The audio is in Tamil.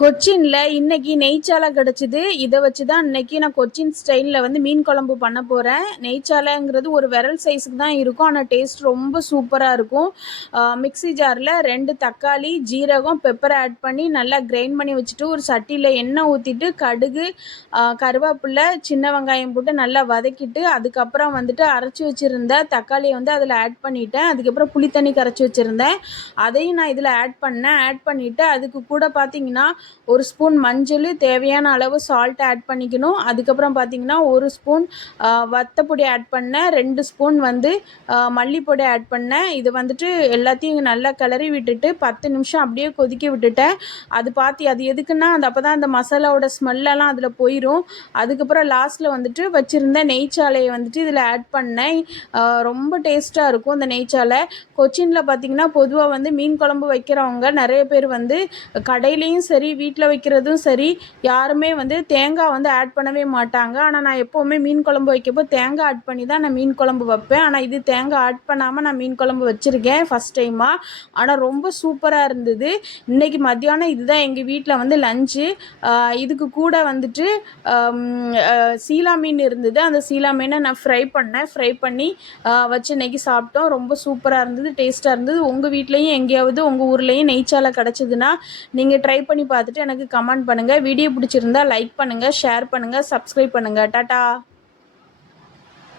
கொச்சின்ல இன்னைக்கு நெய்ச்சாலை கிடச்சிது. இதை வச்சு தான் இன்னைக்கு நான் கொச்சின் ஸ்டைலில் வந்து மீன் குழம்பு பண்ண போகிறேன். நெய்ச்சாலைங்கிறது ஒரு விரல் சைஸுக்கு தான் இருக்கும், ஆனால் டேஸ்ட் ரொம்ப சூப்பராக இருக்கும். மிக்ஸி ஜாரில் 2 தக்காளி, ஜீரகம், பெப்பரை ஆட் பண்ணி நல்லா கிரைண்ட் பண்ணி வச்சுட்டு ஒரு சட்டியில் எண்ணெய் ஊற்றிட்டு கடுகு, கருவேப்பிலை, சின்ன வெங்காயம் போட்டு நல்லா வதக்கிட்டு அதுக்கப்புறம் வந்துட்டு அரைச்சி வச்சுருந்த தக்காளியை வந்து அதில் ஆட் பண்ணிட்டேன். அதுக்கப்புறம் புளி தண்ணி கரைச்சி வச்சுருந்தேன், அதையும் நான் இதில் ஆட் பண்ணிவிட்டு அதுக்கு கூட பார்த்தீங்கன்னா 1 ஸ்பூன் மஞ்சள், தேவையான அளவு சால்ட் ஆட் பண்ணிக்கணும். அதுக்கப்புறம் பார்த்தீங்கன்னா 1 ஸ்பூன் வத்தப்பொடி ஆட் பண்ணேன், 2 ஸ்பூன் வந்து மல்லிப்பொடி ஆட் பண்ணேன். இது வந்துட்டு எல்லாத்தையும் நல்லா கிளறி விட்டுட்டு 10 நிமிஷம் அப்படியே கொதிக்க விட்டுட்டேன். அது எதுக்குன்னா அப்போ தான் அந்த மசாலாவோட ஸ்மெல்லெல்லாம் அதில் போயிடும். அதுக்கப்புறம் லாஸ்ட்டில் வந்துட்டு வச்சுருந்த நெய்ச்சாலையை வந்துட்டு இதில் ஆட் பண்ணேன். ரொம்ப டேஸ்ட்டாக இருக்கும் இந்த நெய்ச்சாலை. கொச்சினில் பார்த்திங்கன்னா பொதுவாக வந்து மீன் குழம்பு வைக்கிறவங்க நிறைய பேர் வந்து கடையிலையும் சரி வீட்டில் வைக்கிறதும் சரி யாருமே வந்து தேங்காய் வந்து ஆட் பண்ணவே மாட்டாங்க. ஆனால் நான் எப்போவுமே மீன் குழம்பு வைக்கப்போ தேங்காய் ஆட் பண்ணி தான் நான் மீன் குழம்பு வைப்பேன். ஆனால் இது தேங்காய் ஆட் பண்ணாமல் நான் மீன் குழம்பு வச்சுருக்கேன் ஃபஸ்ட் டைமாக. ஆனால் ரொம்ப சூப்பராக இருந்தது. இன்றைக்கி மத்தியானம் இதுதான் எங்கள் வீட்டில் வந்து லஞ்சு. இதுக்கு கூட வந்துட்டு சீலா மீன் இருந்தது. அந்த சீலா மீனை நான் ஃப்ரை பண்ணி வச்சு இன்றைக்கி சாப்பிட்டோம். ரொம்ப சூப்பராக இருந்தது, டேஸ்ட்டாக இருந்தது. உங்கள் வீட்லேயும் எங்கேயாவது உங்கள் ஊர்லேயும் நெய்ச்சாலை கிடச்சிதுன்னா நீங்கள் ட்ரை பண்ணி பார்த்துட்டு எனக்கு கமெண்ட் பண்ணுங்கள். வீடியோ பிடிச்சிருந்தா லைக் பண்ணுங்கள், ஷேர் பண்ணுங்கள், சப்ஸ்கிரைப் பண்ணுங்கள். டாடா.